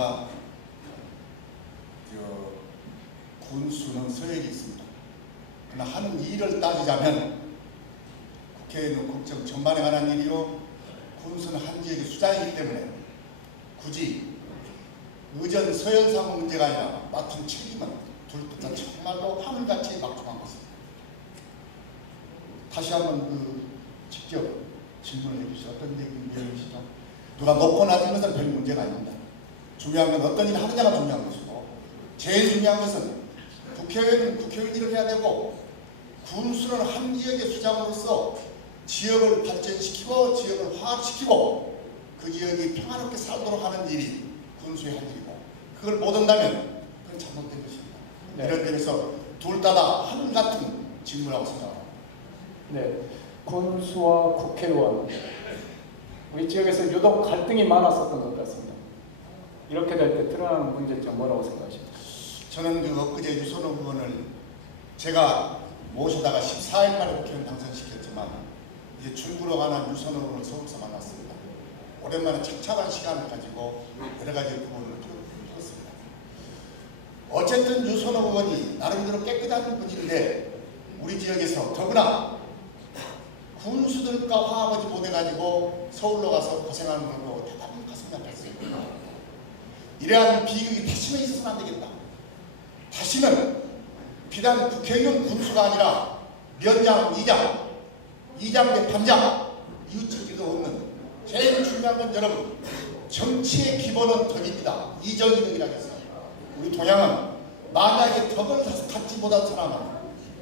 제가 군수는 서열이 있습니다. 그러나 하는 일을 따지자면 국회의원 국정 전반에 관한 일이요, 군수는 한 지역의 수장이기 때문에 굳이 의전 서열상 문제가 아니라 맡은 책임은 둘 다 정말로 하늘같이 막중한 것입니다. 다시 한번 직접 질문을 해주시죠. 어떤 얘기이시죠? 누가 먹고 낮은 것은 별 문제가 아닙니다. 중요한 건 어떤 일을 하느냐가 중요한 것이고, 제일 중요한 것은 국회의원은 국회의원 일을 해야 되고, 군수는 한 지역의 수장으로서 지역을 발전시키고 지역을 화합시키고 그 지역이 평화롭게 살도록 하는 일이 군수의 할 일이고, 그걸 못한다면 그건 잘못된 것입니다. 네. 이런 점에서 둘 다 하늘 같은 직무라고 생각합니다. 네, 군수와 국회의원, 우리 지역에서 유독 갈등이 많았었던 것 같습니다. 이렇게 될 때 드러나는 문제점 뭐라고 생각하십니까? 저는 엊그제 유선호 의원을 제가 모시다가 14일 만에 국회의원 당선시켰지만, 이제 중구로 가는 유선호 의원을 서울서 만났습니다. 오랜만에 착착한 시간을 가지고 여러 가지 부분을 풀었습니다. 어쨌든 유선호 의원이 나름대로 깨끗한 분인데, 우리 지역에서 더구나 군수들과 화합하지 못해가지고 서울로 가서 고생하는 걸로 대단히 가슴이 아팠어요. 이러한 비극이 다시는 있어서는 안 되겠다. 다시는 비단 국회의원 군수가 아니라 면장, 이장 대 반장, 이웃집기도 없는, 제일 중요한 건 여러분, 정치의 기본은 덕입니다. 이정이덕이라고 했어요. 우리 동양은 만약에 덕을 갖지 못한 사람은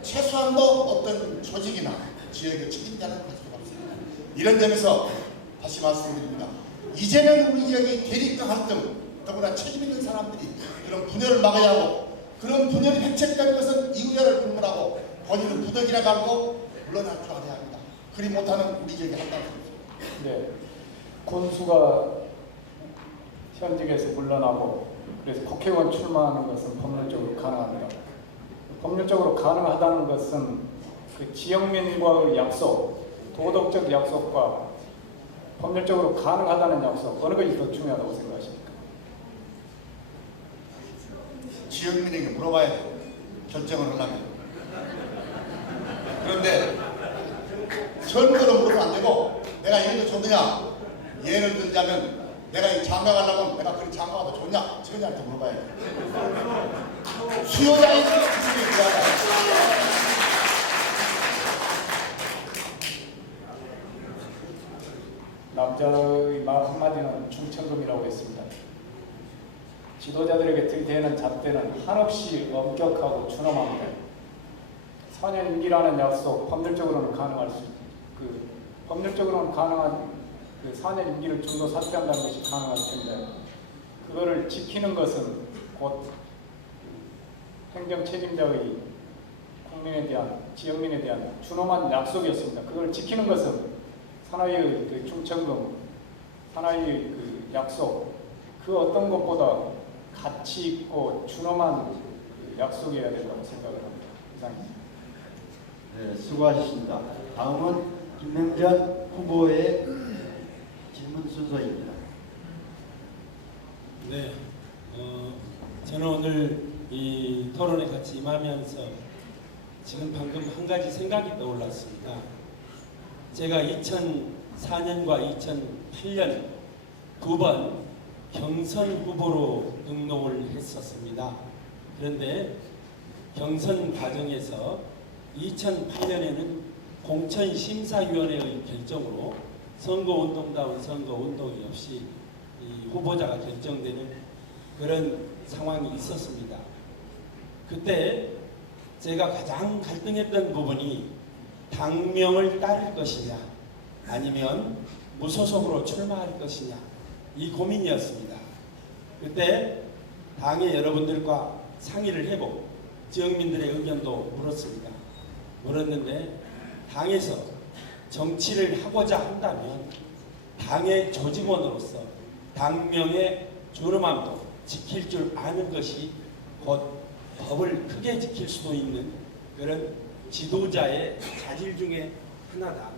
최소한도 어떤 조직이나 지역의 책임자를 가지고 없습니다. 이런 점에서 다시 말씀드립니다. 이제는 우리 지역의 대립과 갈등, 더구나 책임 있는 사람들이 그런 분열을 막아야 하고, 그런 분열이 획책된 것은 이구열을 불문하고 본인은 부덕이라 갈고 물러날 줄 알아야 합니다. 그리 못하는 우리 지역이 한다는 겁니다. 네, 군수가 현직에서 물러나고 그래서 국회의원 출마하는 것은 법률적으로 가능합니다. 법률적으로 가능하다는 것은 그 지역민과의 약속, 도덕적 약속과 법률적으로 가능하다는 약속, 어느 것이 더 중요하다고 생각하십니까? 지역민에게 물어봐야 돼요. 결정을 하려면. 그런데 선거로 물으면 안 되고, 내가 이것도 좋느냐, 예를 들자면 내가 이 장가 가려면 내가 그런 장가가 더 좋냐, 저희한테 물어봐야 돼요. 수요자인 그게 좋아요. 남자의 말 한마디는 충천금이라고 했습니다. 지도자들에게 들이대는 잣대는 한없이 엄격하고 준엄합니다. 4년 임기라는 약속, 법률적으로는 가능할 수, 법률적으로는 가능한 4년 임기를 중도 사퇴한다는 것이 가능할 텐데, 그거를 지키는 것은 곧 행정 책임자의 국민에 대한, 지역민에 대한 준엄한 약속이었습니다. 그걸 지키는 것은 사나이의 충천금, 사나이의 약속, 그 어떤 것보다 가치 있고 준엄한 약속이어야 된다고 생각을 합니다. 이상입니다. 네, 수고하셨습니다. 다음은 김명전 후보의 질문 순서입니다. 네, 저는 오늘 이 토론에 같이 임하면서 지금 방금 한 가지 생각이 떠올랐습니다. 제가 2004년과 2008년 두 번 경선 후보로 등록을 했었습니다. 그런데 경선 과정에서 2008년에는 공천심사위원회의 결정으로 선거운동다운 선거운동이 없이 이 후보자가 결정되는 그런 상황이 있었습니다. 그때 제가 가장 갈등했던 부분이 당명을 따를 것이냐 아니면 무소속으로 출마할 것이냐, 이 고민이었습니다. 그때 당의 여러분들과 상의를 해보고 지역민들의 의견도 물었습니다. 물었는데 당에서 정치를 하고자 한다면 당의 조직원으로서 당명의 준엄함도 지킬 줄 아는 것이 곧 법을 크게 지킬 수도 있는 그런 지도자의 자질 중에 하나다.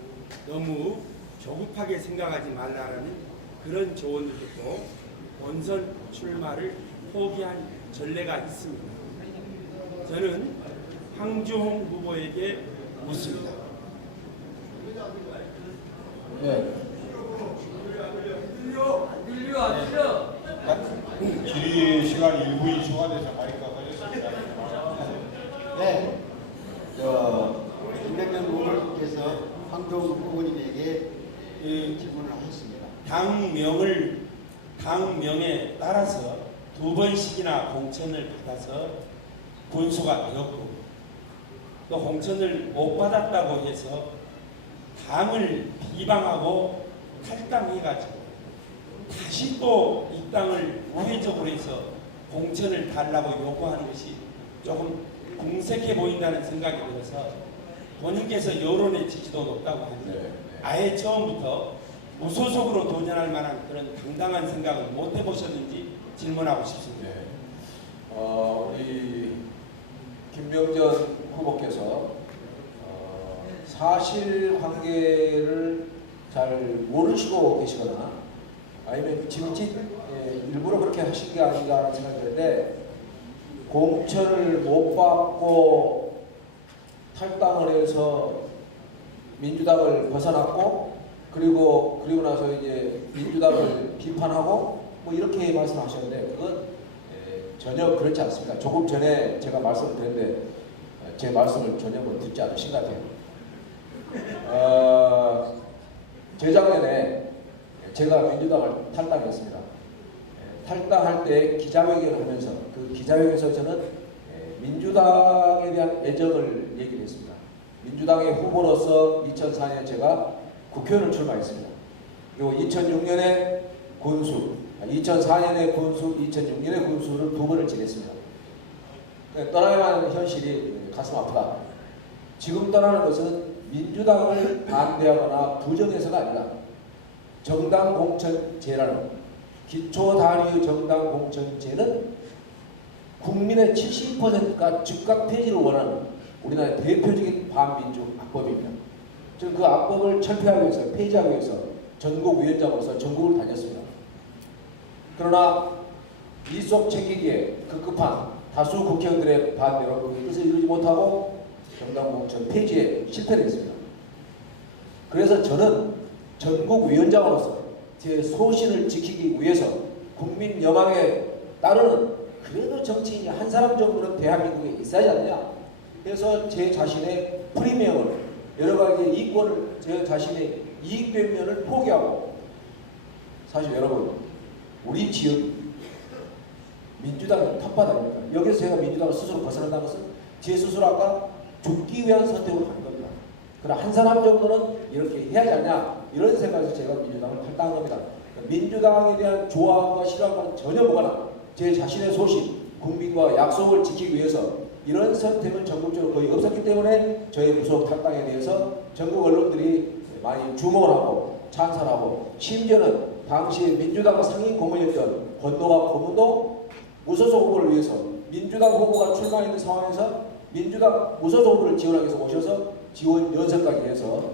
너무 조급하게 생각하지 말라라는 그런 조언을 듣고 원선 출마를 포기한 전례가 있습니다. 저는 황주홍 후보에게 묻습니다. 네. 질의 시간 1분이 초과돼서 마이크가 걸렸습니다. 네, 김병전 후보님께서 황교안 후보님에게 질문을 하셨습니다. 당명에 따라서 2번씩이나 공천을 받아서 군수가 되었고 또 공천을 못 받았다고 해서 당을 비방하고 탈당해가지고 다시 또 이 땅을 우회적으로 해서 공천을 달라고 요구하는 것이 조금 궁색해 보인다는 생각이 들어서 본인께서 여론의 지지도 높다고 하는데 아예 처음부터 무소속으로 도전할 만한 그런 당당한 생각을 못 해보셨는지 질문하고 싶습니다. 우리 김병전 후보께서 사실관계를 잘 모르시고 계시거나 아니면 짐짓 일부러 그렇게 하신 게 아닌가 하는 생각이 드는데 공천을 못 받고 탈당을 해서 민주당을 벗어났고 그리고 나서 이제 민주당을 비판하고 뭐 이렇게 말씀하셨는데 그건 전혀 그렇지 않습니다. 조금 전에 제가 말씀을 드렸는데 제 말씀을 전혀 듣지 않으신 것 같아요. 재작년에 제가 민주당을 탈당했습니다. 탈당할 때 기자회견을 하면서 그 기자회견에서 저는 민주당에 대한 애정을 얘기를 했습니다. 민주당의 후보로서 2004년에 제가 국회의원을 출마했습니다. 그리고 2006년에 군수, 2004년에 군수, 2006년에 군수를 2번을 지냈습니다. 떠나야만 하는 현실이 가슴 아프다. 지금 떠나는 것은 민주당을 반대하거나 부정해서가 아니라 정당 공천제라는 기초단위 정당 공천제는 국민의 70%가 즉각 폐지를 원하는 우리나라의 대표적인 반민주 악법입니다. 저는 그 악법을 철폐하기 위해서, 폐지하기 위해서 전국위원장으로서 전국을 다녔습니다. 그러나 이속 챙기기에 급급한 다수 국회의원들의 반대로 그 뜻을 이루지 못하고 정당 공천 폐지에 실패를 했습니다. 그래서 저는 전국위원장으로서 제 소신을 지키기 위해서 국민 여망에 따르는 그래도 정치인이 한 사람 정도는 대한민국에 있어야지 않느냐. 그래서 제 자신의 프리미엄을 여러 가지 이권을 제 자신의 이익된 면을 포기하고 사실 여러분 우리 지역이 민주당의 텃밭아닙니까? 여기서 제가 민주당을 스스로 벗어난다는 것은 제 스스로 아까 죽기 위한 선택으로 하는 겁니다. 그러나 한 사람 정도는 이렇게 해야지 않냐 이런 생각에서 제가 민주당을 탈당한 겁니다. 민주당에 대한 좋아함과 싫어함과는 전혀 무관한 제 자신의 소신, 국민과 약속을 지키기 위해서 이런 선택은 전국적으로 거의 없었기 때문에 저의 무소속 탈당에 대해서 전국 언론들이 많이 주목을 하고 찬성하고 심지어는 당시 민주당 상임 고문이었던 권노가 고문도 무소속 후보를 위해서 민주당 후보가 출마했는 상황에서 민주당 무소속 후보를 지원하기 위해서 오셔서 지원 연설까지 해서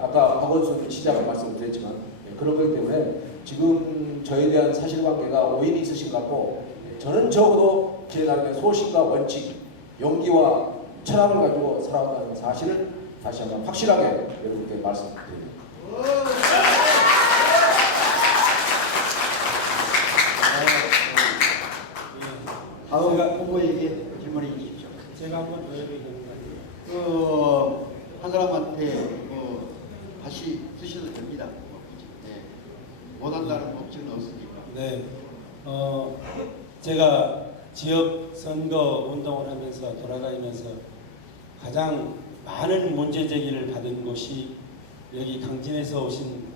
아까 박원순 시장을 말씀드렸지만 그런 거기 때문에 지금 저에 대한 사실관계가 오인이 있으신 것 같고 저는 적어도 제 나름의 소신과 원칙, 용기와 철학을 가지고 살아온다는 사실을 다시 한번 확실하게 여러분께 말씀드립니다. 다음 후보에게 질문해 주십시오. 제가 한번 더 해보겠습니다. 한 사람한테 다시 쓰셔도 됩니다. 네. 못한다는 법칙은 없으니까. 네, 제가 지역 선거 운동을 하면서 돌아다니면서 가장 많은 문제 제기를 받은 곳이 여기 강진에서 오신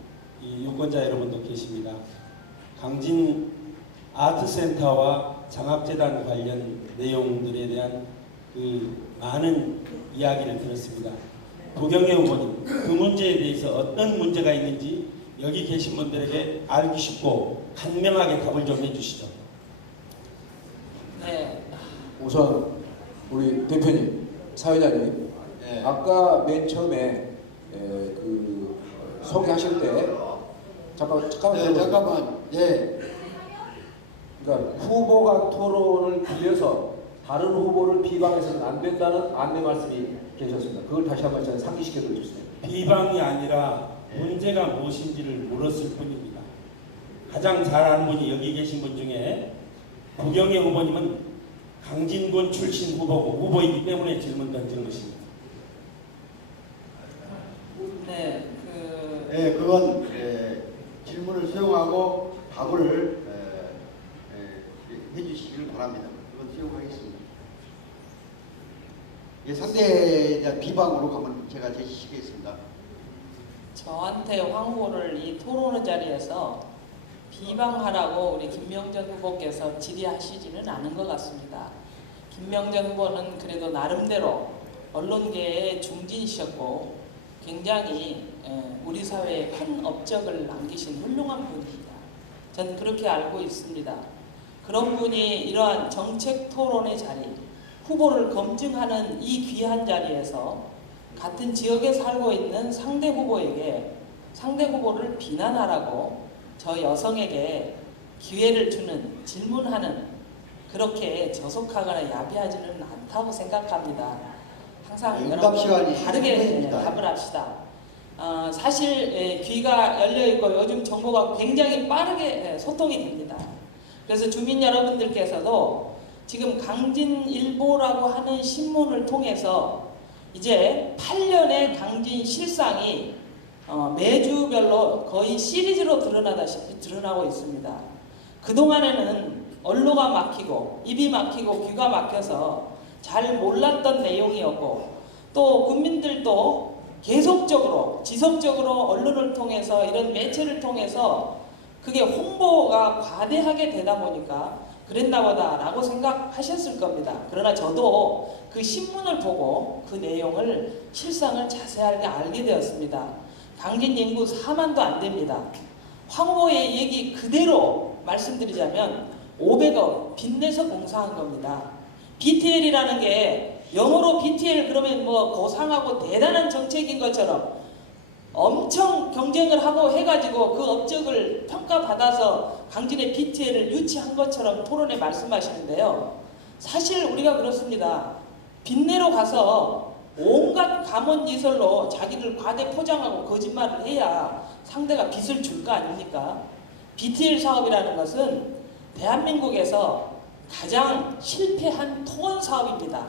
이 유권자 여러분도 계십니다. 강진 아트센터와 장학재단 관련 내용들에 대한 그 많은 이야기를 들었습니다. 도경애 후보님, 그 문제에 대해서 어떤 문제가 있는지 여기 계신 분들에게 알기 쉽고 간명하게 답을 좀 해주시죠. 네. 우선 우리 대표님, 사회자님, 네. 아까 맨 처음에 그 소개하실 때 잠깐만 네, 잠깐만. 예. 그러니까 후보가 토론을 빌려서 다른 후보를 비방해서는 안 된다는 안내 말씀이 계셨습니다. 그걸 다시 한번 저는 상기시켜 드리고 싶습니다. 비방이 아니라 문제가 무엇인지를 물었을 뿐입니다. 가장 잘 아는 분이 여기 계신 분 중에 구경의 후보님은 강진군 출신 후보이기 때문에 질문 던지는 것입니다. 네, 그건 질문을 수용하고 답을 해주시길 바랍니다. 그건 수용하겠습니다. 상대에 대한 비방으로 가면 제가 제시시키겠습니다. 저한테 황 후보를 이 토론 자리에서 비방하라고 우리 김명전 후보께서 질의하시지는 않은 것 같습니다. 김명전 후보는 그래도 나름대로 언론계의 중진이셨고 굉장히 우리 사회에 큰 업적을 남기신 훌륭한 분입니다. 저는 그렇게 알고 있습니다. 그런 분이 이러한 정책 토론의 자리, 후보를 검증하는 이 귀한 자리에서 같은 지역에 살고 있는 상대 후보에게 상대 후보를 비난하라고 저 여성에게 기회를 주는, 질문하는, 그렇게 저속하거나 야비하지는 않다고 생각합니다. 항상 응답 시간이 다르게 충분합니다. 답을 합시다. 사실 귀가 열려있고 요즘 정보가 굉장히 빠르게 소통이 됩니다. 그래서 주민 여러분들께서도 지금 강진일보라고 하는 신문을 통해서 이제 8년의 강진 실상이 매주별로 거의 시리즈로 드러나다시피 드러나고 있습니다. 그동안에는 언로가 막히고 입이 막히고 귀가 막혀서 잘 몰랐던 내용이었고 또 국민들도 계속적으로 지속적으로 언론을 통해서 이런 매체를 통해서 그게 홍보가 과대하게 되다 보니까 그랬나 보다라고 생각하셨을 겁니다. 그러나 저도 그 신문을 보고 그 내용을 실상을 자세하게 알게 되었습니다. 강진 인구 4만도 안 됩니다. 황 후보의 얘기 그대로 말씀드리자면 500억 빚내서 공사한 겁니다. BTL이라는 게 영어로 BTL 그러면 뭐 고상하고 대단한 정책인 것처럼 엄청 경쟁을 하고 해가지고 그 업적을 평가받아서 강진의 BTL을 유치한 것처럼 토론에 말씀하시는데요. 사실 우리가 그렇습니다. 빚내러 가서 온갖 감언이설로 자기를 과대 포장하고 거짓말을 해야 상대가 빚을 줄 거 아닙니까? BTL 사업이라는 것은 대한민국에서 가장 실패한 토건 사업입니다.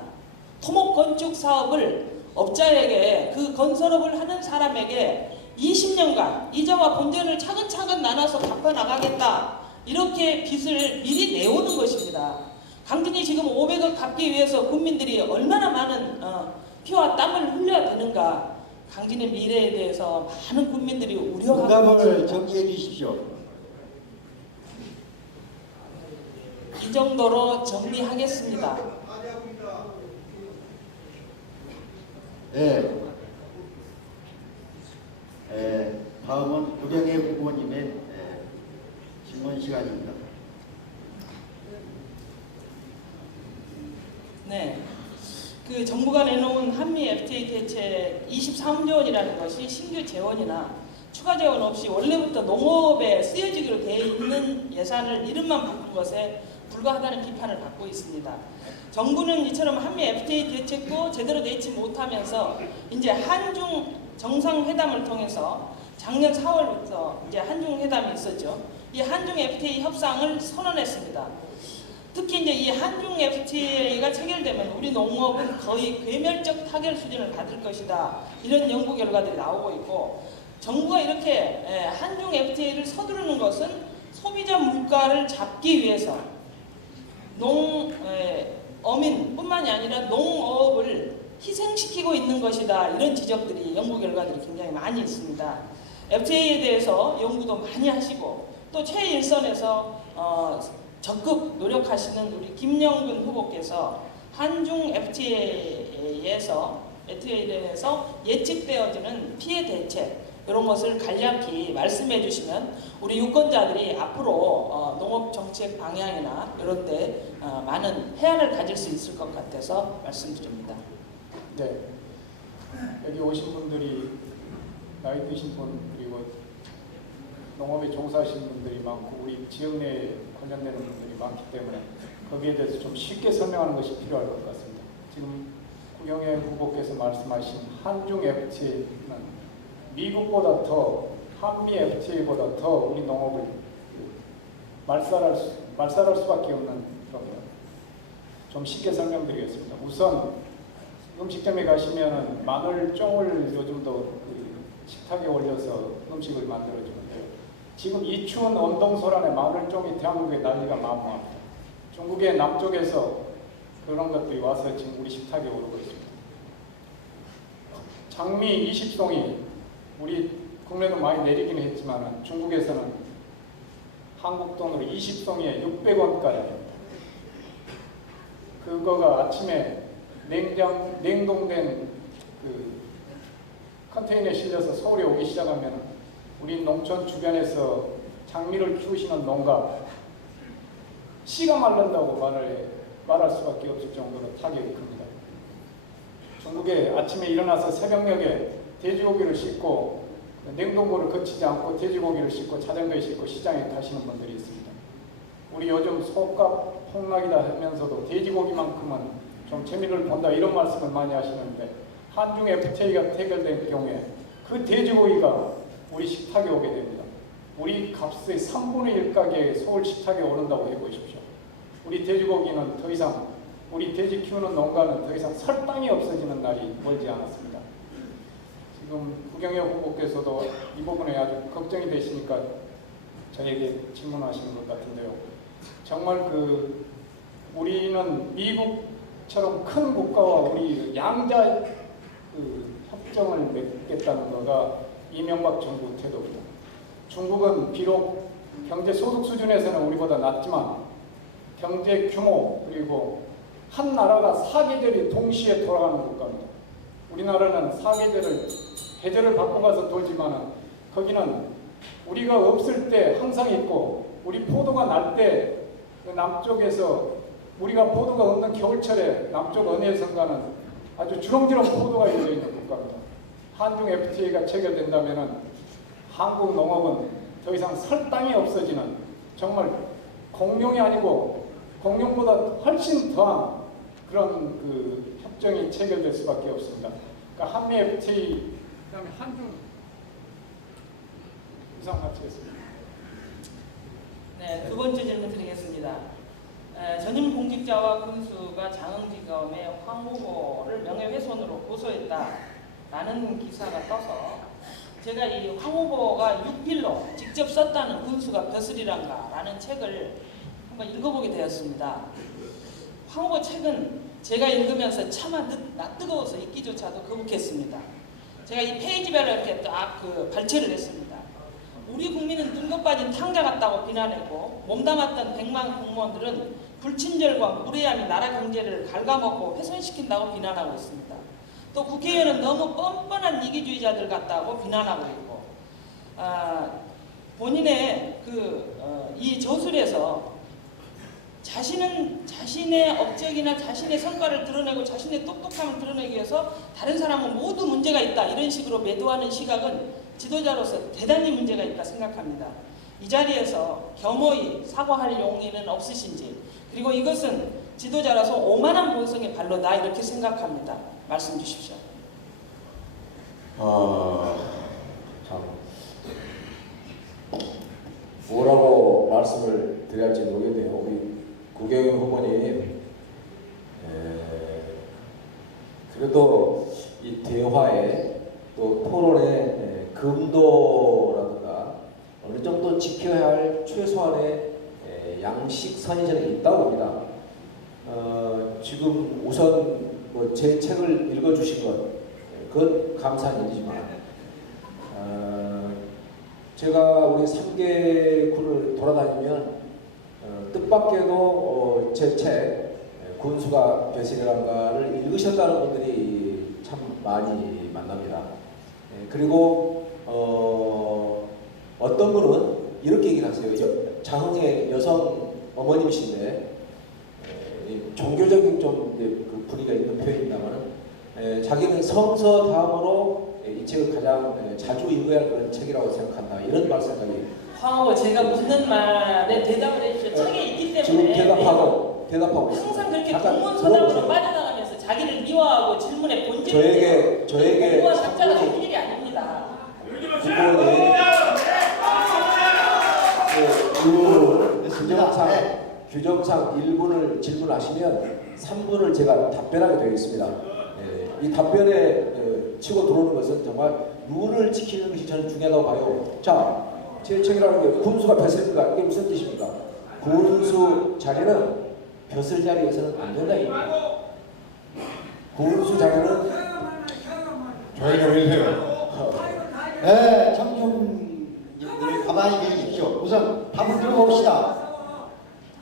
토목 건축 사업을 업자에게 그 건설업을 하는 사람에게 20년간 이자와 본전을 차근차근 나눠서 갚아 나가겠다. 이렇게 빚을 미리 내오는 것입니다. 강진이 지금 500억 갚기 위해서 국민들이 얼마나 많은 피와 땀을 흘려야 되는가. 강진의 미래에 대해서 많은 국민들이 우려하고 응답을 있습니다. 정리해 주십시오. 이 정도로 정리하겠습니다. 다음은 구경의 후보님의 질문 시간입니다. 네, 그 정부가 내놓은 한미 FTA 대책 23조 원이라는 것이 신규 재원이나 추가 재원 없이 원래부터 농업에 쓰여지기로 되어 있는 예산을 이름만 바꾼 것에 불과하다는 비판을 받고 있습니다. 정부는 이처럼 한미 FTA 대책도 제대로 내지 못하면서 이제 한중 정상회담을 통해서 작년 4월부터 이제 한중 회담이 있었죠. 이 한중 FTA 협상을 선언했습니다. 특히 이제 이 한중 FTA가 체결되면 우리 농업은 거의 괴멸적 타결 수준을 받을 것이다. 이런 연구 결과들이 나오고 있고, 정부가 이렇게 한중 FTA를 서두르는 것은 소비자 물가를 잡기 위해서 어민뿐만이 아니라 농업을 희생시키고 있는 것이다. 이런 지적들이 연구 결과들이 굉장히 많이 있습니다. FTA에 대해서 연구도 많이 하시고 또 최일선에서 적극 노력하시는 우리 김영근 후보께서 한중 FTA에서 예측되어지는 피해 대책 이런 것을 간략히 말씀해 주시면 우리 유권자들이 앞으로 농업 정책 방향이나 이런 데 많은 해안을 가질 수 있을 것 같아서 말씀드립니다. 네, 여기 오신 분들이 나이 드신 분 그리고 농업에 종사하시는 분들이 많고 우리 지역 내에 관련되는 분들이 많기 때문에 거기에 대해서 좀 쉽게 설명하는 것이 필요할 것 같습니다. 지금 구경현 후보께서 말씀하신 한중 FTA는 미국보다 더 한미 FTA보다 더 우리 농업을 말살할 수밖에 없는 겁니다. 좀 쉽게 설명드리겠습니다. 우선 음식점에 가시면은 마늘종을 요즘도 그 식탁에 올려서 음식을 만들어주는데요. 지금 이 추운 온동소란에 마늘종이 대한민국에 난리가 만무합니다. 중국의 남쪽에서 그런 것들이 와서 지금 우리 식탁에 오르고 있습니다. 장미 20송이 우리 국내도 많이 내리긴 했지만 중국에서는 한국 돈으로 20송이에 600원가량입니다. 그거가 아침에 냉동된 그 컨테이너에 실려서 서울에 오기 시작하면 우리 농촌 주변에서 장미를 키우시는 농가 씨가 마른다고 말할 수밖에 없을 정도로 타격이 큽니다. 중국에 아침에 일어나서 새벽녘에 돼지고기를 싣고 냉동고를 거치지 않고 돼지고기를 싣고 자전거에 싣고 시장에 가시는 분들이 있습니다. 우리 요즘 소값 폭락이다 하면서도 돼지고기만큼은 좀 재미를 본다 이런 말씀을 많이 하시는데 한중 FTA가 태결된 경우에 그 돼지고기가 우리 식탁에 오게 됩니다. 우리 값의 3분의 1 가격에 서울 식탁에 오른다고 해보십시오. 우리 돼지고기는 더 이상 우리 돼지 키우는 농가는 더 이상 설 땅이 없어지는 날이 멀지 않았습니다. 지금 구경현 후보께서도 이 부분에 아주 걱정이 되시니까 저에게 질문하시는 것 같은데요. 정말 우리는 미국처럼 큰 국가와 우리 양자 협정을 맺겠다는 거가 이명박 정부 태도입니다. 중국은 비록 경제 소득 수준에서는 우리보다 낮지만 경제 규모 그리고 한 나라가 사계절이 동시에 돌아가는 국가입니다. 우리나라는 계절을 바꿔가서 돌지만은 거기는 우리가 없을 때 항상 있고 우리 포도가 날 때 남쪽에서 우리가 포도가 없는 겨울철에 남쪽 어느 선가는 아주 주렁주렁 포도가 열려 있는 국가입니다. 한중 FTA가 체결된다면은 한국 농업은 더 이상 설 땅이 없어지는 정말 공룡이 아니고 공룡보다 훨씬 더한 그런 협정이 체결될 수밖에 없습니다. 그러니까 한미 FTA 그다음에 한중 이상 마치겠습니다. 네, 두 번째 질문 드리겠습니다. 전임 공직자와 군수가 장흥지검의 황 후보를 명예훼손으로 고소했다라는 기사가 떠서 제가 이 황 후보가 육필로 직접 썼다는 군수가 벼슬이란가라는 책을 한번 읽어보게 되었습니다. 황 후보 책은 제가 읽으면서 차마 뜨거워서 읽기조차도 거북했습니다. 제가 이 페이지별로 이렇게 딱 발췌를 했습니다. 우리 국민은 뜬것 빠진 탕자 같다고 비난했고 몸담았던 100만 공무원들은 불친절과 무례함이 나라 경제를 갉아먹고 훼손시킨다고 비난하고 있습니다. 또 국회의원은 너무 뻔뻔한 이기주의자들 같다고 비난하고 있고 본인의 이 저술에서 자신의 업적이나 자신의 성과를 드러내고 자신의 똑똑함을 드러내기 위해서 다른 사람은 모두 문제가 있다 이런 식으로 매도하는 시각은 지도자로서 대단히 문제가 있다 생각합니다. 이 자리에서 겸허히 사과할 용의는 없으신지 그리고 이것은 지도자라서 오만한 본성의 발로다 이렇게 생각합니다. 말씀 주십시오. 참 뭐라고 말씀을 드려야 할지 모르겠네요. 우리 구경현 후보님 그래도 이 대화에 또 토론에 금도라든가 어느 정도 지켜야 할 최소한의 양식선이 저는 있다고 봅니다. 지금 우선 제 책을 읽어주신 그건 감사한 일이지만 제가 우리 3개군을 돌아다니면 뜻밖에도 제 책 군수가 벼슬이란가를 읽으셨다는 분들이 참 많이 만납니다. 그리고 어떤 분은 이렇게 얘기를 하세요. 장흥의 여성 어머님이신데 종교적인 좀 그 분위기가 있는 표현입니다만 자기는 성서 다음으로 이 책을 가장 자주 읽어야 할 그런 책이라고 생각한다. 이런 말씀까지 제가 묻는 말에 대답을 해주셔. 책에 있기 지금 때문에 대답하고 있습니다. 항상 그렇게 잠깐 동문서답으로 들어보세요. 빠져나가면서 자기를 미화하고 질문의 본질을 저에게 공부한 작자가 할 일이 아닙니다. 부분에 규정상 1분을 질문하시면 3분을 제가 답변하게 되어 있습니다. 이 답변에 치고 들어오는 것은 정말 룰을 지키는 것이 저는 중요하다고 봐요. 자, 제 책이라는 게 군수가 벼슬입니까? 이게 무슨 뜻입니까? 군수 자리는 벼슬 자리에서는 안 된다. 군수 자리는 조용히 좀 해주세요. 네, 참좀 가만히 계십시오. 우선 답을 들어봅시다.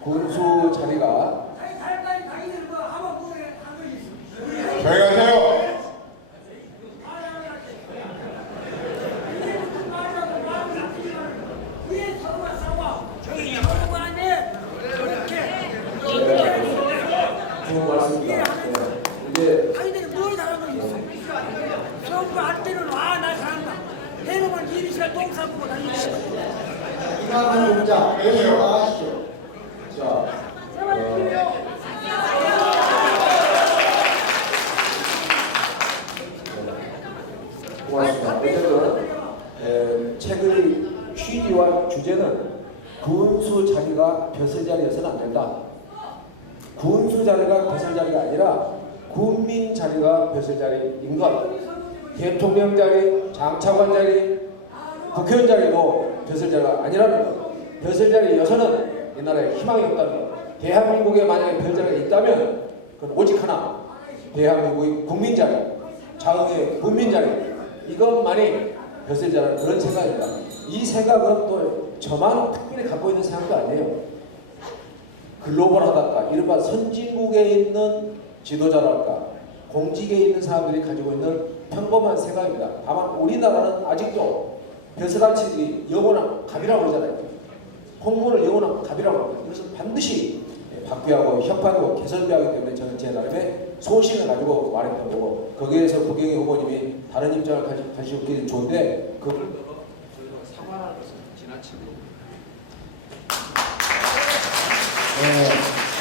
군수 자리가 조용히 하세요. 좋은 말씀입니다. 이제 아이들이 뭘 잘하는 거지? 전부 할 때는 나 잘한다. 해놓으면 1시간 똥 싸고 다니지. 이상한 문자 계속 나가시죠. 자, 고맙습니다. 어쨌든 책의 취지와 주제는 군수 자리가 벼슬 자리여서는 안 된다. 군수 자리가 벼슬 자리가 아니라 군민 자리가 벼슬 자리인 것. 대통령 자리, 장차관 자리, 국회의원 자리도 벼슬 자리가 아니라는 것. 벼슬 자리여서는 이 나라에 희망이 없다는 것. 대한민국에 만약에 벼슬 자리가 있다면 그건 오직 하나. 대한민국의 국민 자리, 자흥의 국민 자리. 이것만이 벼슬 자리라는 그런 생각입니다. 이 생각은 또 저만 특별히 갖고 있는 생각도 아니에요. 글로벌하달까, 이른바 선진국에 있는 지도자랄까, 공직에 있는 사람들이 가지고 있는 평범한 생각입니다. 다만 우리나라는 아직도 벼슬아치들이 영원한 갑이라고 그러잖아요. 홍문을 영원한 갑이라고 합니다. 그래서 반드시 바뀌고 협파하고 개선되기 때문에 저는 제 나름의 소신을 가지고 말했던 거고, 거기에서 부경희 후보님이 다른 입장을 가지셨기는 좋은데 그걸 상관하는 것은 지나치고.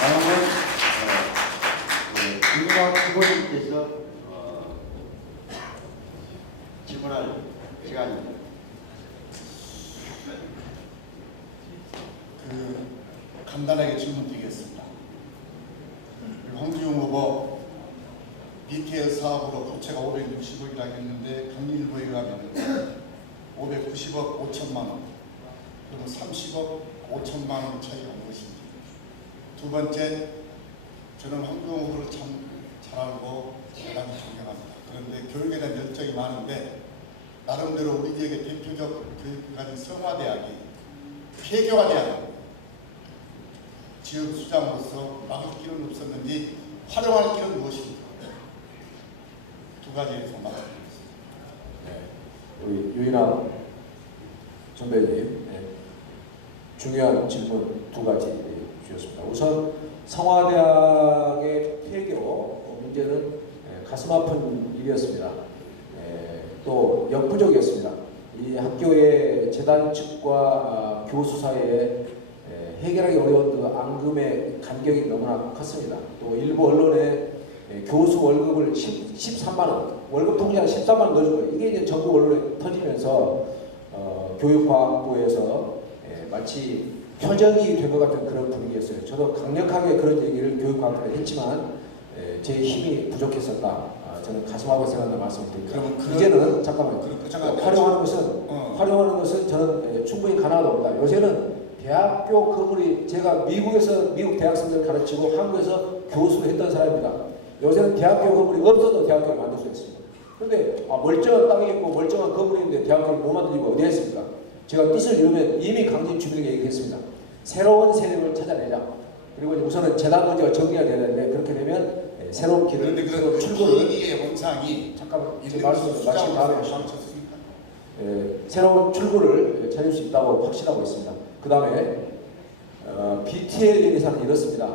다음은 김민학 후보님께서 질문할 시간입니다. 간단하게 질문드리겠습니다. 황기웅 후보 BTS 사업으로 부채가 560억이라고 했는데 강일보에 의하면 590억 5천만 원, 그리고 30억 5천만 원 차이가 온 것입니다. 두 번째, 저는 황기웅 후보를 참 잘 알고 대단히 존경합니다. 그런데 교육에 대한 열정이 많은데 나름대로 우리 지역의 대표적 교육을 가진 성화대학이 폐교가 돼야 됩니다. 지역 수장으로서 막을 길은 없었는지 활용할 길은 무엇입니까? 두 가지에서 말씀드리겠습니다. 우리 유인학 선배님, 중요한 질문 두 가지 주셨습니다. 우선 성화대학의 폐교 문제는 가슴 아픈 일이었습니다. 또 역부족이었습니다. 이 학교의 재단 측과 교수 사이에 해결하기 어려운 그 앙금의 간격이 너무나 컸습니다. 또 일부 언론에 교수 월급을 13만 원, 월급 통장에 13만 원 넣어준 거예요. 이게 이제 전국 언론에 터지면서 교육과학부에서 마치 표적이 된 것 같은 그런 분위기였어요. 저도 강력하게 그런 얘기를 교육과학부에 했지만 제 힘이 부족했었다. 저는 가슴 아프게 생각한다 말씀드립니다. 이제는 잠깐만요. 활용하는 것은 저는 충분히 가능하다. 요새는 대학교 건물이, 제가 미국 대학생들 가르치고 한국에서 교수를 했던 사람입니다. 요새는 대학교 건물이 없어도 대학교를 만들 수 있습니다. 그런데 멀쩡한 땅이 있고 멀쩡한 건물이 있는데 대학교를 못 만들고 어디 했습니까? 제가 뜻을 이루면 이미 강진 주민에게 얘기했습니다. 새로운 세력을 찾아내자. 그리고 우선은 재단 문제가 정리가 돼야 되는데, 그렇게 되면 새로운 길을, 새로운 출구를, 의 원상이 잠깐만 제 말씀을 마치 다음에 하시죠. 새로운 출구를 찾을 수 있다고 확신하고 있습니다. 그 다음에 BTL 예산은 이렇습니다.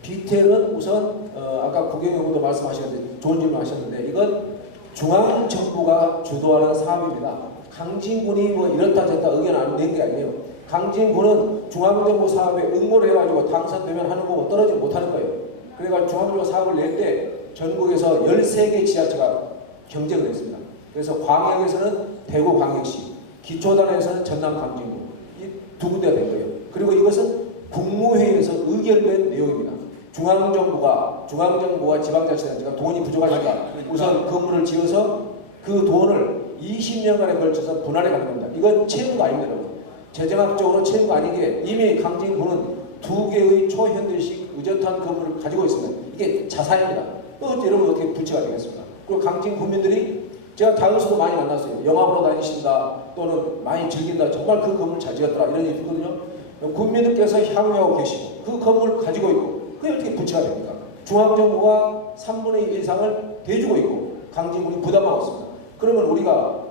BTL은 우선 아까 구경영 후보도 말씀하셨는데 좋은 질문 하셨는데, 이건 중앙정부가 주도하는 사업입니다. 강진군이 뭐 이렇다 저렇다 의견 안 낸 게 아니에요. 강진군은 중앙정부 사업에 응모를 해가지고 당선되면 하는 거고 떨어지면 못하는 거예요. 그래가지고 중앙정부 사업을 낼 때 전국에서 13개 지자체가 경쟁을 했습니다. 그래서 광역에서는 대구광역시, 기초단에서는 전남 강진구 이 두 군데가 된 거예요. 그리고 이것은 국무회의에서 의결된 내용입니다. 중앙정부가 지방자치단체가 돈이 부족하니까 우선 건물을 지어서 그 돈을 20년간에 걸쳐서 분할해 가는 겁니다. 이건 채무가 아닙니다. 재정학적으로 채무가 아닌 게 이미 강진구는 2개의 초현대식 의젓한 건물을 가지고 있습니다. 이게 자산입니다. 또 여러분 어떻게 부채가 되겠습니까? 그리고 강진 군민들이 제가 다윗에서도 많이 만났어요. 영화 보러 다니신다 또는 많이 즐긴다. 정말 그 건물 잘 지었더라 이런 얘기 있거든요. 국민들께서 향유하고 계시고 그 건물을 가지고 있고 그게 어떻게 부채가 됩니까? 중앙정부가 3분의 1 이상을 대주고 있고 강진군이 부담하고 있습니다. 그러면 우리가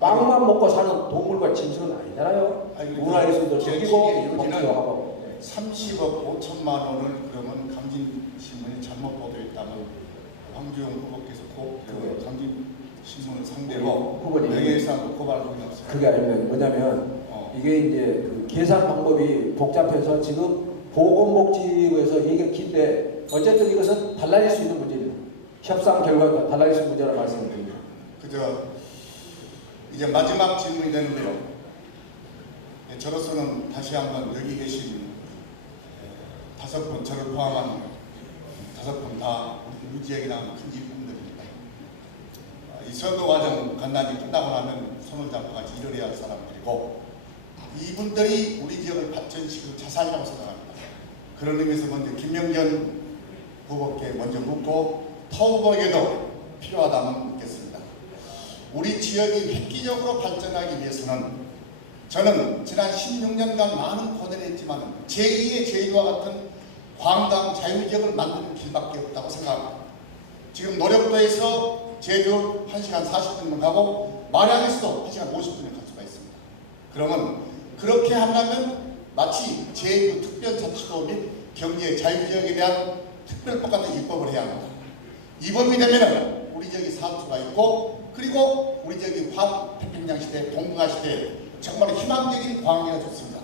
빵만 먹고 사는 동물과 짐승은 아니잖아요. 문화예술도 즐기고 먹기도 하고. 30억 5천만 원을 그러면 강진신문이 잘못 보도했다면 황교안 후보께서 꼭 강진신문을 상대로 후보님 명예훼손도 고발을 했어요. 그게 아니면 뭐냐면 이게 이제 그 계산 방법이 복잡해서 지금 보건복지부에서 얘기가 긴데 어쨌든 이것은 달라질 수 있는 문제입니다. 협상 결과가 달라질 수 있는 문제라고 말씀을 드립니다. 그저 이제 마지막 질문이 되는데요. 저로서는 다시 한번 여기 계신 5분, 저를 포함한 5분 다 우리 지역에 나온 큰 일꾼들입니다. 이 선거 과정 간단히 끝나고 나면 손을 잡고 같이 일을 해야 할 사람들이고 이분들이 우리 지역을 발전시킬 자산이라고 생각합니다. 그런 의미에서 먼저 김명견 후보께 먼저 묻고 타 후보에게도 필요하다면 묻겠습니다. 우리 지역이 획기적으로 발전하기 위해서는 저는 지난 16년간 많은 고뇌를 했지만 제2의 제주와 같은 관광 자유지역을 만드는 길밖에 없다고 생각합니다. 지금 노력도에서 제주 1시간 40분만 가고 마량에서도 1시간 50분을 갈 수가 있습니다. 그러면 그렇게 하려면 마치 제주 특별자치도 및 경제 자유지역에 대한 특별법 같은 입법을 해야 합니다. 입법이 되면 우리 지역이 산수가 있고 그리고 우리 지역이 태평양 시대, 동북아 시대에 정말 희망적인 광야가 좋습니다.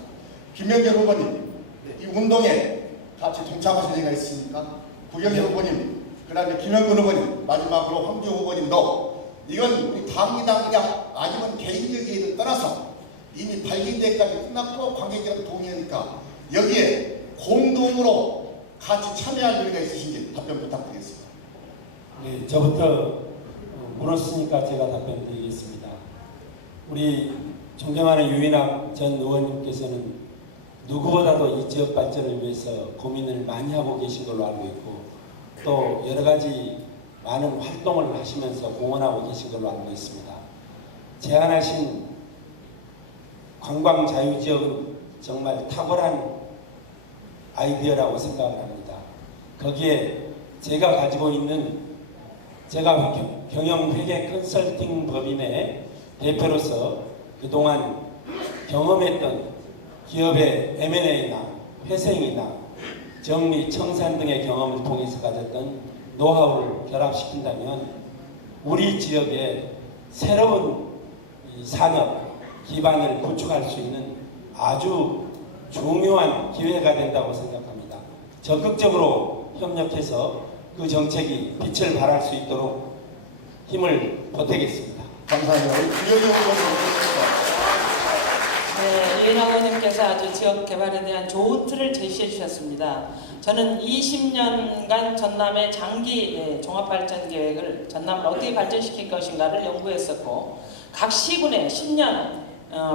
김명견 후보님, 이 운동에 같이 동참하실 얘기가 있으니까 구경희 후보님, 그 다음에 김영근 후보님, 마지막으로 황교안 후보님도 이건 우리 당이냐 아니면 개인적 이해를 떠나서 이미 발기대까지 끝났고 관계기랑 동의하니까 여기에 공동으로 같이 참여할 의의가 있으신지 답변 부탁드리겠습니다. 네, 저부터 물었으니까 제가 답변 드리겠습니다. 우리 존경하는 유인학 전 의원님께서는 누구보다도 이 지역 발전을 위해서 고민을 많이 하고 계신 걸로 알고 있고 또 여러 가지 많은 활동을 하시면서 공헌하고 계신 걸로 알고 있습니다. 제안하신 관광 자유지역은 정말 탁월한 아이디어라고 생각을 합니다. 거기에 제가 가지고 있는 제가 경영회계 컨설팅 법인의 대표로서 그동안 경험했던 기업의 M&A나 회생이나 정리, 청산 등의 경험을 통해서 가졌던 노하우를 결합시킨다면 우리 지역에 새로운 산업 기반을 구축할 수 있는 아주 중요한 기회가 된다고 생각합니다. 적극적으로 협력해서 그 정책이 빛을 발할 수 있도록 힘을 보태겠습니다. 감사합니다. 구경희 후보님. 네, 유인학 의원님께서 아주 지역 개발에 대한 좋은 틀을 제시해 주셨습니다. 저는 20년간 전남의 장기 종합발전 계획을 전남을 어떻게 발전시킬 것인가를 연구했었고 각 시군에 10년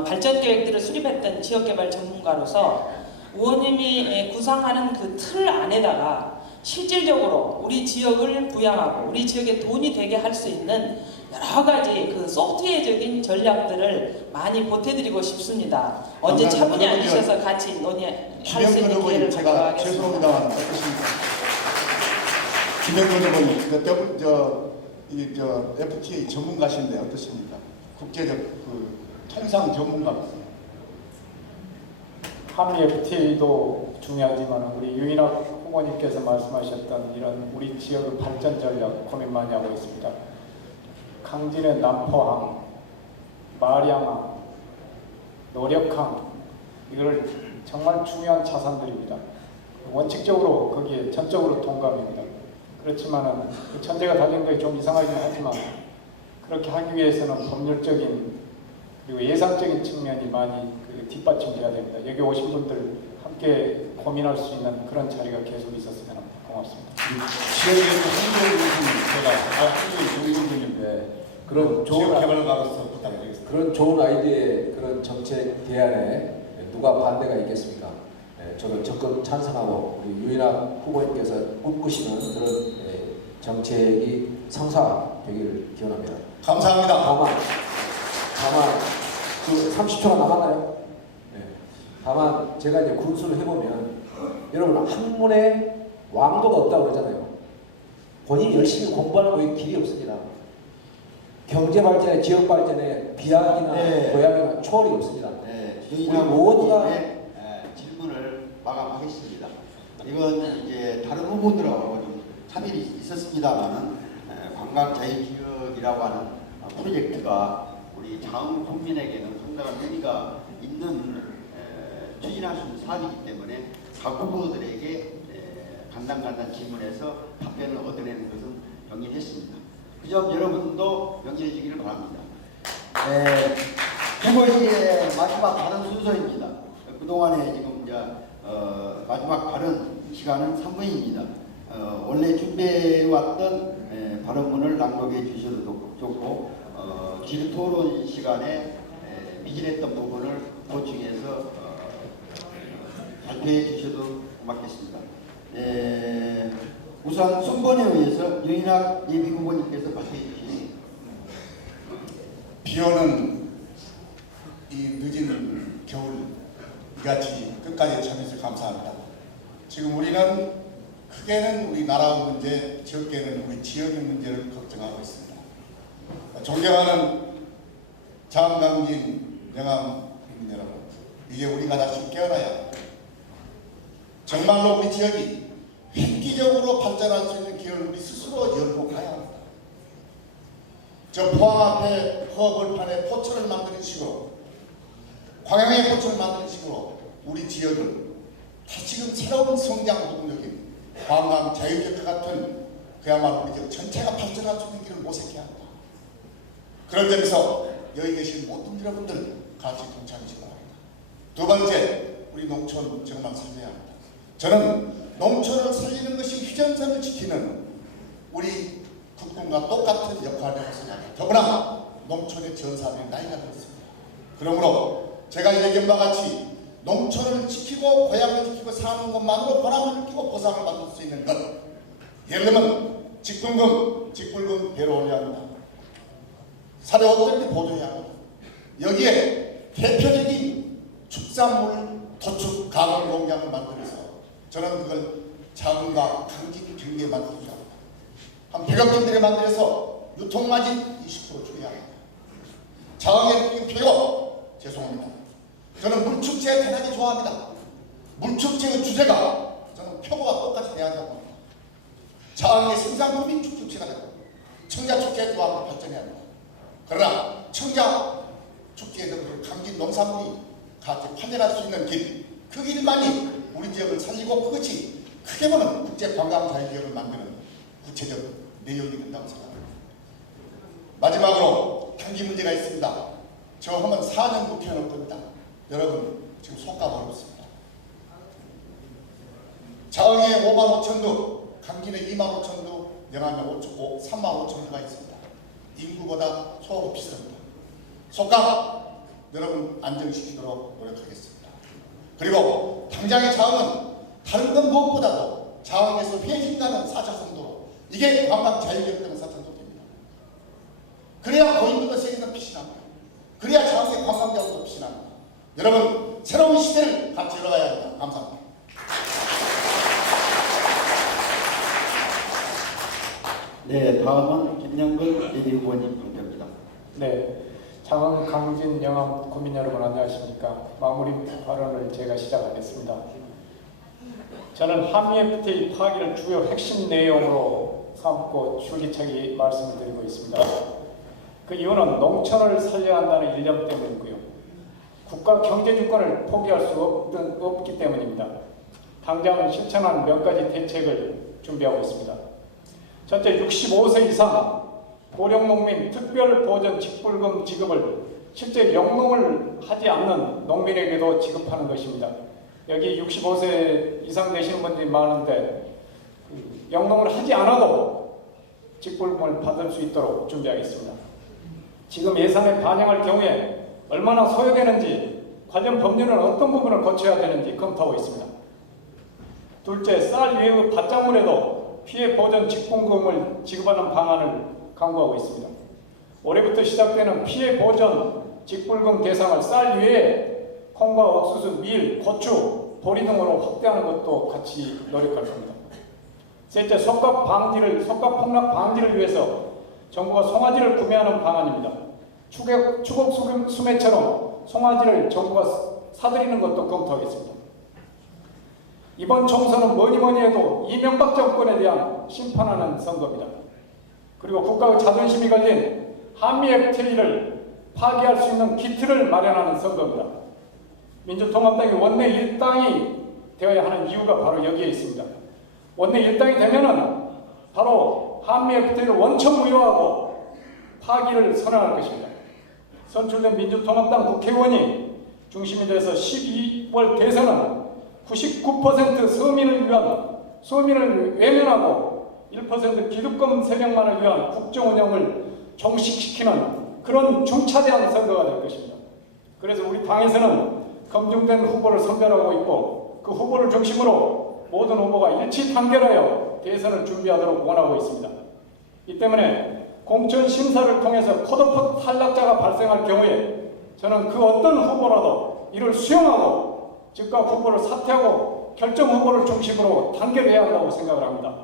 발전 계획들을 수립했던 지역개발 전문가로서 의원님이 구상하는 그 틀 안에다가 실질적으로 우리 지역을 부양하고 우리 지역에 돈이 되게 할 수 있는 여러 가지 그 소프트웨어적인 전략들을 많이 보태드리고 싶습니다. 언제 차분히 앉으셔서 같이 논의할 수 있는 기회를 제가 가져가겠습니다. 죄송합니다만 어떠십니까? 김영근 후보님, FTA 전문가신데 어떠십니까? 국제적 그 통상 전문가입니다. 한미 FTA도 중요하지만 우리 유인학 후보님께서 말씀하셨던 이런 우리 지역의 발전 전략 고민 많이 하고 있습니다. 강진의 남포항, 마량화, 노력항, 이걸 정말 중요한 자산들입니다. 원칙적으로 거기에 전적으로 동감입니다. 그렇지만은 그 전제가 달린 거에 좀 이상하긴 하지만 그렇게 하기 위해서는 법률적인 그리고 예산적인 측면이 많이 뒷받침돼야 됩니다. 여기 오신 분들 함께 고민할 수 있는 그런 자리가 계속 있었으면 합니다. 고맙습니다. 지역에서 한국의 종류인데 그런 좋은 지역 개발가로서 부탁드리겠습니다. 그런 좋은 아이디어의 그런 정책 대안에 누가 반대가 있겠습니까? 저는 적극 찬성하고 우리 유인학 후보님께서 꿈꾸시는 그런 정책이 성사되기를 기원합니다. 감사합니다. 다만 그 30초가 남았나요? 네. 다만 제가 이제 군수를 해보면 여러분 학문에 왕도가 없다고 그러잖아요. 본인이 열심히 공부하는 거에 길이 없습니다. 경제 발전에 지역 발전에 비약이나 네. 고향이나 초월이 없습니다. 네, 우리 유인학 모두가 후보님의 질문을 마감하겠습니다. 이건 이제 다른 후보들하고 좀 차별이 있었습니다만은 관광 자유지역이라고 하는 프로젝트가 우리 자흥 국민에게는 상당한 의미가 있는 추진할 수 있는 사안이기 때문에 각 후보들에게 간단간단 질문해서 답변을 얻어내는 것은 명심했습니다. 그 점 여러분도 명심해 주기를 바랍니다. 후보실의 마지막 발언 순서입니다. 그동안에 지금 이제 마지막 발언 시간은 3분입니다. 원래 준비해왔던 발언문을 낭독해 주셔도 좋고 질토론 시간에 미진했던 부분을 보충해서 발표해 주셔도 고맙겠습니다. 우선 순번에 의해서 유인학 예비후보님께서 발표해 주시니 비오는 이 늦은 겨울 이같이 끝까지 참여해서 감사합니다. 지금 우리는 크게는 우리 나라 문제, 적게는 우리 지역의 문제를 걱정하고 있습니다. 존경하는 장강진 영암 국민 여러분, 이제 우리가 다시 깨어나야 합니다. 정말로 우리 지역이 획기적으로 발전할 수 있는 길을 우리 스스로 열고 가야 합니다. 저 포항 앞에 허벌판에 포천을 만드는 식으로, 광양에 포천을 만드는 식으로 우리 지역을 다시금 새로운 성장 동력인 관광 자유지역 같은 그야말로 우리 지역 전체가 발전할 수 있는 길을 모색해야 합니다. 그런 점에서 여기 계신 모든 여러분들 같이 동참하시기 바랍니다. 두 번째, 우리 농촌 정말 살려야 합니다. 저는 농촌을 살리는 것이 휴전선을 지키는 우리 국군과 똑같은 역할을 해서 생각합니다. 더구나 농촌의 전사들이 나이가 들었습니다. 그러므로 제가 얘기한 바와 같이 농촌을 지키고 고향을 지키고 사는 것만으로 보람을 느끼고 보상을 받을 수 있는 것, 예를 들면 직분금, 직불금 배로 올려야 합니다. 사료들을 보조해야 합니다. 여기에 대표적인 축산물 도축 가공 공장을 만들어서 저는 그걸 자금과 강진 경기에 만들어야 합니다. 한 100억 정도에 만들어서 유통마진 20% 줄여야 합니다. 자원의 표고 죄송합니다. 저는 물축제 대단히 좋아합니다. 물축제의 주제가 저는 표고와 똑같이 돼야 한다고 합니다. 자원의 생산품이 축제가 되고 청자축제에 또한 발전해야 합니다. 그러나 청자축제에서 강진 농산물이 같이 판매할 수 있는 길, 그 길만이 우리 지역을 살리고 그것이 크게 보면 국제관광자유지역을 만드는 구체적 내용이 된다고 생각합니다. 마지막으로 단기 문제가 있습니다. 저 하면 4년 국회의원 겁니다. 여러분 지금 속감 어렵습니다. 자흥에 5만 5천도, 강진에 2만 5천도, 영암에 3만 5천도가 있습니다. 인구보다 소하고 비슷합니다. 속감 여러분 안정시키도록 노력하겠습니다. 그리고 당장의 자흥은 다른 건 무엇보다도 자흥에서 회진가는 4차선 도로, 이게 관광 자유지역 때문에 4차선 도로입니다. 그래야 고인들과 세계는 빛이 납니다. 그래야 자흥의 관광자들도 빛이 납니다. 여러분 새로운 시대를 같이 열어가야 합니다. 감사합니다. 네, 다음은 김영근 예비후보님 발표입니다. 네, 자흥, 강진, 영암 국민 여러분 안녕하십니까. 마무리 발언을 제가 시작하겠습니다. 저는 한미 FTA 파기를 주요 핵심 내용으로 삼고 줄기차게 말씀을 드리고 있습니다. 그 이유는 농촌을 살려야 한다는 일념 때문이고요. 국가 경제 주권을 포기할 수 없기 때문입니다. 당장 실천하는 몇 가지 대책을 준비하고 있습니다. 첫째, 65세 이상 고령농민 특별보전 직불금 지급을 실제 영농을 하지 않는 농민에게도 지급하는 것입니다. 여기 65세 이상 되시는 분들이 많은데 영농을 하지 않아도 직불금을 받을 수 있도록 준비하겠습니다. 지금 예산에 반영할 경우에 얼마나 소요되는지, 관련 법률은 어떤 부분을 고쳐야 되는지 검토하고 있습니다. 둘째, 쌀 외의 밭작물에도 피해 보전 직불금을 지급하는 방안을 강구하고 있습니다. 올해부터 시작되는 피해 보전 직불금 대상을 쌀 외에 콩과 옥수수, 밀, 고추, 보리 등으로 확대하는 것도 같이 노력할 겁니다. 셋째, 속값 폭락 방지를 위해서 정부가 송아지를 구매하는 방안입니다. 추곡 수매처럼 송아지를 정부가 사들이는 것도 검토하겠습니다. 이번 총선은 뭐니 해도 이명박 정권에 대한 심판하는 선거입니다. 그리고 국가의 자존심이 걸린 한미 FTA를 파기할 수 있는 기틀을 마련하는 선거입니다. 민주통합당이 원내 일당이 되어야 하는 이유가 바로 여기에 있습니다. 원내 일당이 되면은 바로 한미 FTA를 원천 무효하고 파기를 선언할 것입니다. 선출된 민주통합당 국회의원이 중심이 돼서 12월 대선은 99% 서민을 외면하고 1% 기득권 세력만을 위한 국정 운영을 종식시키는 그런 중차대한 선거가 될 것입니다. 그래서 우리 당에서는 검증된 후보를 선별하고 있고 그 후보를 중심으로 모든 후보가 일치 단결하여 대선을 준비하도록 원하고 있습니다. 이 때문에 공천 심사를 통해서 컷오프 탈락자가 발생할 경우에 저는 그 어떤 후보라도 이를 수용하고 즉각 후보를 사퇴하고 결정 후보를 중심으로 단결해야 한다고 생각을 합니다.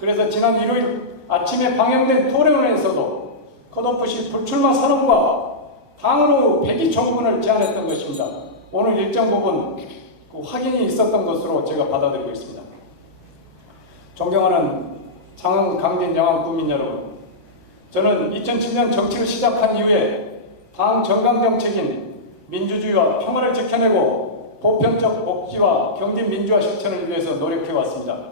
그래서 지난 일요일 아침에 방영된 토론회에서도 컷오프 시 불출마 선언과 당으로 배기 청구를 제안했던 것입니다. 오늘 일정 부분 확인이 있었던 것으로 제가 받아들이고 있습니다. 존경하는 장흥, 강진, 영암 국민 여러분, 저는 2007년 정치를 시작한 이후에 당 정강 정책인 민주주의와 평화를 지켜내고 보편적 복지와 경제 민주화 실천을 위해서 노력해왔습니다.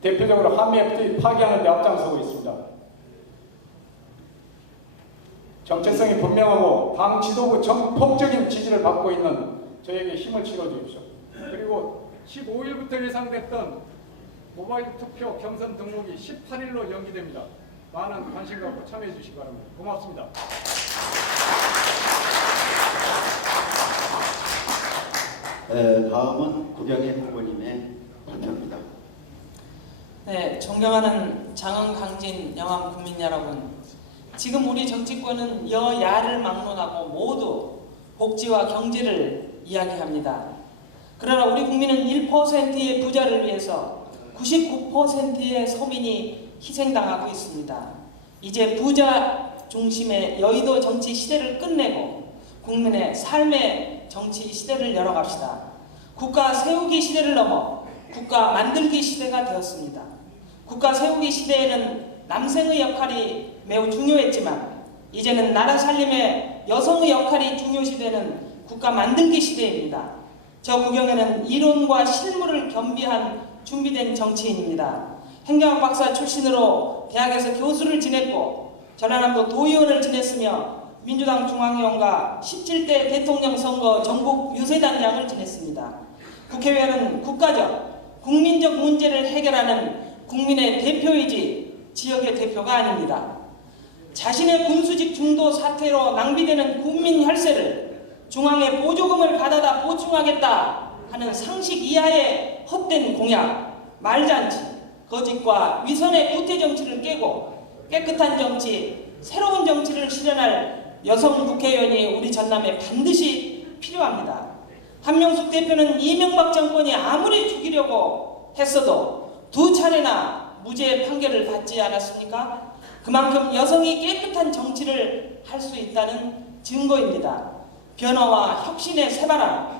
대표적으로 한미 FTA 파기하는 데 앞장서고 있습니다. 정체성이 분명하고 당 지도부 전폭적인 지지를 받고 있는 저에게 힘을 실어주십시오. 그리고 15일부터 예상됐던 모바일 투표 경선 등록이 18일로 연기됩니다. 많은 관심 갖고 참여해 주시기 바랍니다. 고맙습니다. 다음은 구경혜 후보님의 발표입니다. 네, 존경하는 장흥, 강진, 영암 국민 여러분, 지금 우리 정치권은 여야를 막론하고 모두 복지와 경제를 이야기합니다. 그러나 우리 국민은 1%의 부자를 위해서 99%의 서민이 희생당하고 있습니다. 이제 부자 중심의 여의도 정치 시대를 끝내고 국민의 삶의 정치 시대를 열어갑시다. 국가 세우기 시대를 넘어 국가 만들기 시대가 되었습니다. 국가 세우기 시대에는 남성의 역할이 매우 중요했지만 이제는 나라 살림의 여성의 역할이 중요시되는 국가 만들기 시대입니다. 저 구경에는 이론과 실무를 겸비한 준비된 정치인입니다. 행정학 박사 출신으로 대학에서 교수를 지냈고 전라남도 도의원을 지냈으며 민주당 중앙위원과 17대 대통령 선거 전국 유세단장을 지냈습니다. 국회의원은 국가적, 국민적 문제를 해결하는 국민의 대표이지 지역의 대표가 아닙니다. 자신의 군수직 중도 사태로 낭비되는 국민 혈세를 중앙의 보조금을 받아다 보충하겠다 하는 상식 이하의 헛된 공약, 말잔치, 거짓과 위선의 구태 정치를 깨고 깨끗한 정치, 새로운 정치를 실현할 여성 국회의원이 우리 전남에 반드시 필요합니다. 한명숙 대표는 이명박 정권이 아무리 죽이려고 했어도 2차례나 무죄 판결을 받지 않았습니까? 그만큼 여성이 깨끗한 정치를 할 수 있다는 증거입니다. 변화와 혁신의 새바람,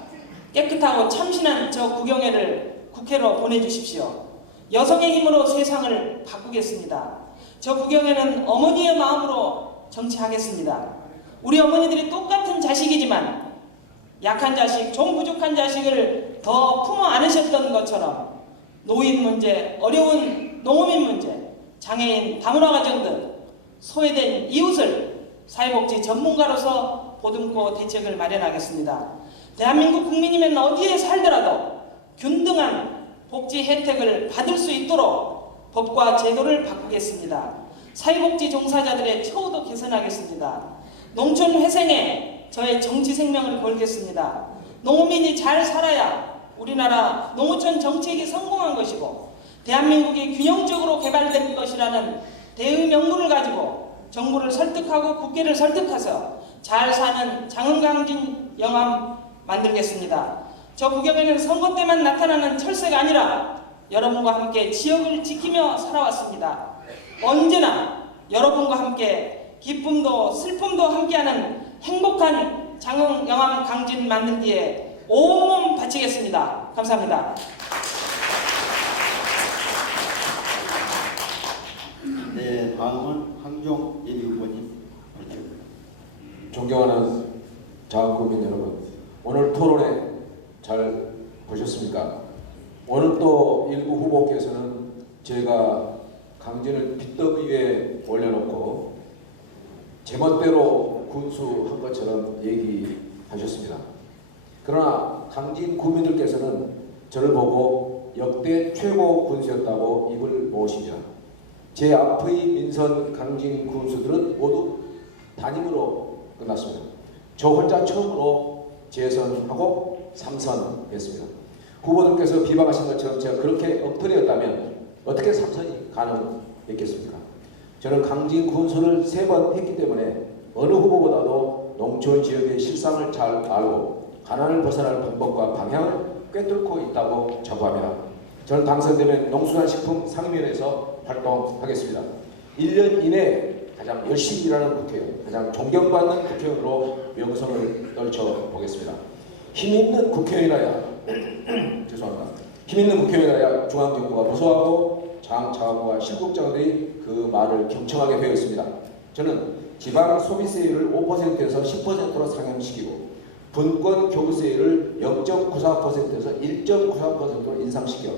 깨끗하고 참신한 저 구경회를 국회로 보내주십시오. 여성의 힘으로 세상을 바꾸겠습니다. 저 구경회는 어머니의 마음으로 정치하겠습니다. 우리 어머니들이 똑같은 자식이지만 약한 자식, 좀 부족한 자식을 더 품어 안으셨던 것처럼 노인 문제, 어려운 농어민 문제, 장애인, 다문화 가정 등 소외된 이웃을 사회복지 전문가로서 보듬고 대책을 마련하겠습니다. 대한민국 국민이면 어디에 살더라도 균등한 복지 혜택을 받을 수 있도록 법과 제도를 바꾸겠습니다. 사회복지 종사자들의 처우도 개선하겠습니다. 농촌 회생에 저의 정치 생명을 걸겠습니다. 농민이 잘 살아야 우리나라 농어촌 정책이 성공한 것이고 대한민국이 균형적으로 개발된 것이라는 대의 명분을 가지고 정부를 설득하고 국회를 설득해서 잘 사는 장흥강진 영암 만들겠습니다. 저 구경에는 선거 때만 나타나는 철새가 아니라 여러분과 함께 지역을 지키며 살아왔습니다. 언제나 여러분과 함께 기쁨도 슬픔도 함께하는 행복한 장흥 영암 강진 만들기에 온몸 바치겠습니다. 감사합니다. 네, 다음은 황종 예비 후보님. 존경하는 장국민 여러분, 오늘 토론회 잘 보셨습니까? 오늘 또 일부 후보께서는 제가 강진을 빚더미 위에 올려놓고 제멋대로 군수한 것처럼 얘기하셨습니다. 그러나 강진 구민들께서는 저를 보고 역대 최고 군수였다고 입을 모으십니다. 제 앞의 민선 강진 군수들은 모두 단임으로 끝났습니다. 저 혼자 처음으로 재선하고 3선했습니다. 후보들께서 비방하신 것처럼 제가 그렇게 엎드렸다면 어떻게 3선이 가능했겠습니까? 저는 강진 군수를 3번 했기 때문에 어느 후보보다도 농촌 지역의 실상을 잘 알고 가난을 벗어날 방법과 방향을 꿰뚫고 있다고 자부합니다. 저는 당선되면 농수산식품 상임위원회에서 활동하겠습니다. 1년 이내에 가장 열심히 일하는 국회의원, 가장 존경받는 국회의원으로 명성을 떨쳐보겠습니다. 힘있는 국회의원이라야 죄송합니다. 힘있는 국회의원이라야 중앙정부가 무서워하고 장차관과 실국장들이 그 말을 경청하게 되어 있습니다. 저는 지방 소비세율을 5%에서 10%로 상향시키고 분권 교부세율을 0.94%에서 1.94%로 인상시켜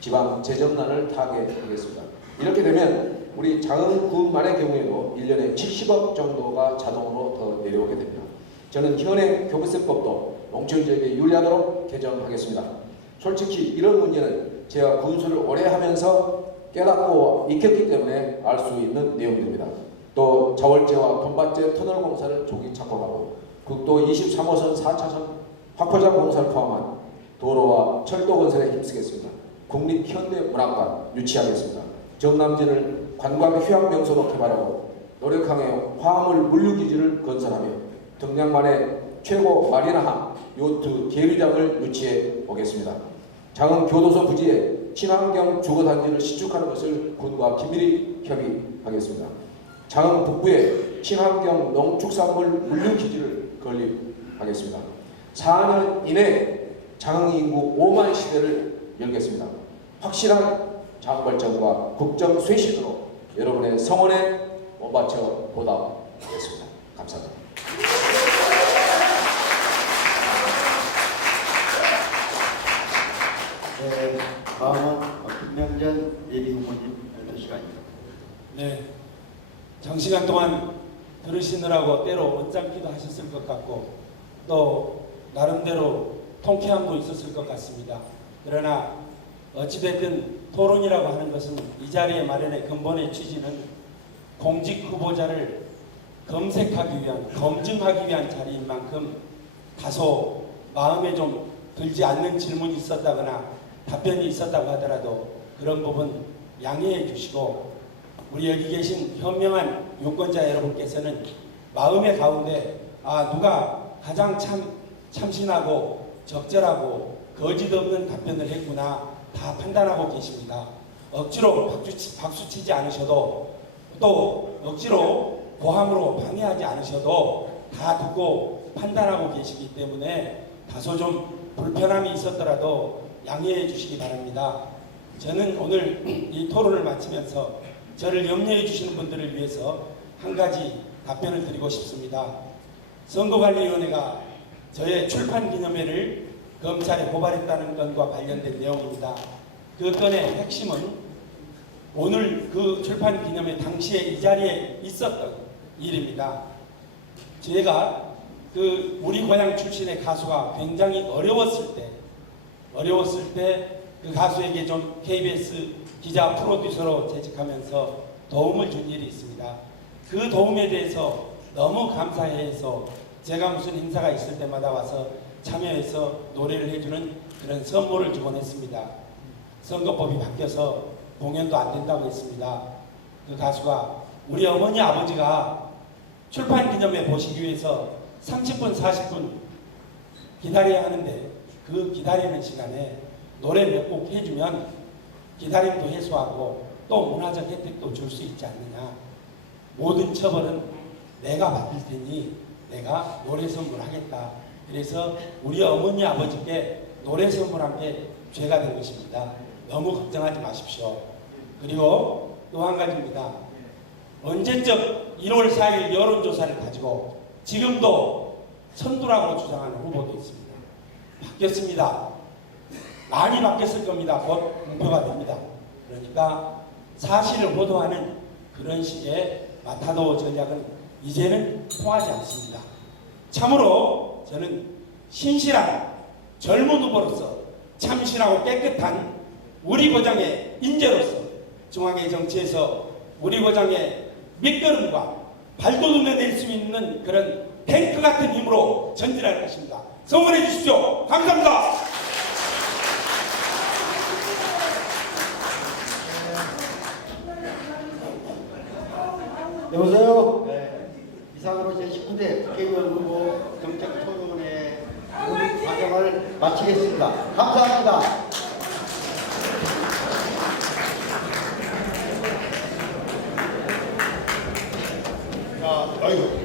지방 재정난을 타개하겠습니다. 이렇게 되면 우리 장흥군만의 경우에도 1년에 70억 정도가 자동으로 더 내려오게 됩니다. 저는 현행 교부세법도 농촌 지역에 유리하도록 개정하겠습니다. 솔직히 이런 문제는 제가 군수를 오래 하면서 깨닫고 익혔기 때문에 알 수 있는 내용들입니다. 또 자월제와 돈밭제 터널 공사를 조기 착공하고 국도 23호선 4차선 확포장 공사를 포함한 도로와 철도 건설에 힘쓰겠습니다. 국립현대문학관 유치하겠습니다. 정남진을 관광 휴양 명소로 개발하고 노력항에 화물 물류기지를 건설하며 등량만의 최고 마리나항 요트 계류장을 유치해 보겠습니다. 장흥 교도소 부지에 친환경 주거단지를 신축하는 것을 군과 긴밀히 협의하겠습니다. 장흥 북부에 친환경 농축산물 물류기지를 건립하겠습니다. 4년 이내에 장흥 인구 5만 시대를 열겠습니다. 확실한 장발전과 국정 쇄신으로 여러분의 성원에 못바쳐 보답하겠습니다. 감사합니다. 네, 다음은 김명전 예비 후보님 시간입니다. 네, 장시간 동안 들으시느라고 때로 언짢기도 하셨을 것 같고 또 나름대로 통쾌함도 있었을 것 같습니다. 그러나 어찌됐든 토론이라고 하는 것은 이 자리에 마련의 근본의 취지는 공직 후보자를 검색하기 위한, 검증하기 위한 자리인 만큼 다소 마음에 좀 들지 않는 질문이 있었다거나 답변이 있었다고 하더라도 그런 부분 양해해 주시고 우리 여기 계신 현명한 유권자 여러분께서는 마음의 가운데 누가 가장 참신하고 적절하고 거짓 없는 답변을 했구나 다 판단하고 계십니다. 억지로 박수 치지 않으셔도 또 억지로 고함으로 방해하지 않으셔도 다 듣고 판단하고 계시기 때문에 다소 좀 불편함이 있었더라도 양해해 주시기 바랍니다. 저는 오늘 이 토론을 마치면서 저를 염려해 주시는 분들을 위해서 한 가지 답변을 드리고 싶습니다. 선거관리위원회가 저의 출판기념회를 검찰에 고발했다는 건과 관련된 내용입니다. 그 건의 핵심은 오늘 그 출판기념회 당시에 이 자리에 있었던 일입니다. 제가 그 우리 고향 출신의 가수가 굉장히 어려웠을 때 그 가수에게 좀 KBS 기자 프로듀서로 재직하면서 도움을 준 일이 있습니다. 그 도움에 대해서 너무 감사해서 제가 무슨 행사가 있을 때마다 와서 참여해서 노래를 해주는 그런 선물을 주곤 했습니다. 선거법이 바뀌어서 공연도 안 된다고 했습니다. 그 가수가 우리 어머니 아버지가 출판기념회 보시기 위해서 30분 40분 기다려야 하는데 그 기다리는 시간에 노래 몇 곡 해주면 기다림도 해소하고 또 문화적 혜택도 줄 수 있지 않느냐. 모든 처벌은 내가 받을 테니 내가 노래 선물하겠다. 그래서 우리 어머니 아버지께 노래 선물한 게 죄가 된 것입니다. 너무 걱정하지 마십시오. 그리고 또 한 가지입니다. 언제적 1월 4일 여론조사를 가지고 지금도 선두라고 주장하는 후보도 있습니다. 바뀌었습니다. 많이 바뀌었을 겁니다. 곧 공표가 됩니다. 그러니까 사실을 보도하는 그런 식의 마타도 전략은 이제는 통하지 않습니다. 참으로 저는 신실한 젊은 후보로서 참신하고 깨끗한 우리 고장의 인재로서 중앙의 정치에서 우리 고장의 밑거름과 발돋움에 낼 수 있는 그런 탱크 같은 힘으로 전진할 것입니다. 성원해 주십시오. 감사합니다. 여보세요? 네. 이상으로 제19대 국회의원 후보 정책 토론회 모든 과정을 마치겠습니다. 감사합니다. 자, 아이고.